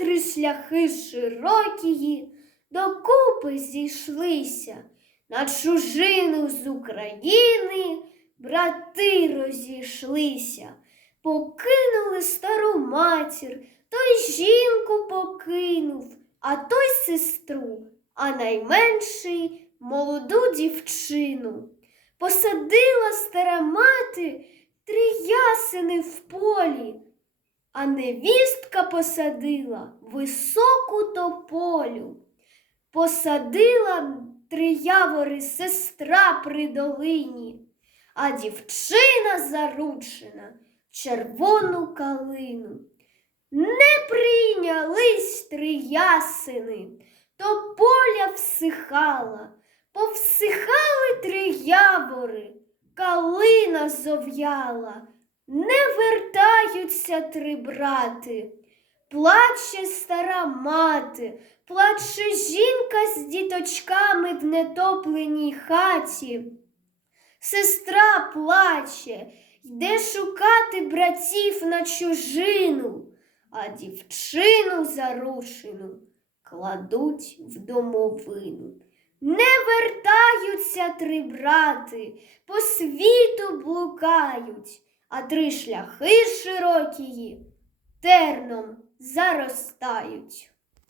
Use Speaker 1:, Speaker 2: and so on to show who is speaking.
Speaker 1: три шляхи широкії докупи зійшлися. На чужину з України брати розійшлися, покинули стару матір, той жінку покинув, а той сестру, а найменший молоду дівчину. Посадила стара мати три ясени в полі, а невістка посадила високу тополю. Посадила три явори сестра при долині, а дівчина заручена червону калину. Не прийнялись три ясени, то поля всихала, повсихали три явори, калина зов'яла, не вертаються три брати. Плаче стара мати, плаче жінка з діточками в нетопленій хаті. Сестра плаче, йде шукати братів на чужину, а дівчину зарушену кладуть в домовину. Не вертаються три брати, по світу блукають, а три шляхи широкії терном заростають.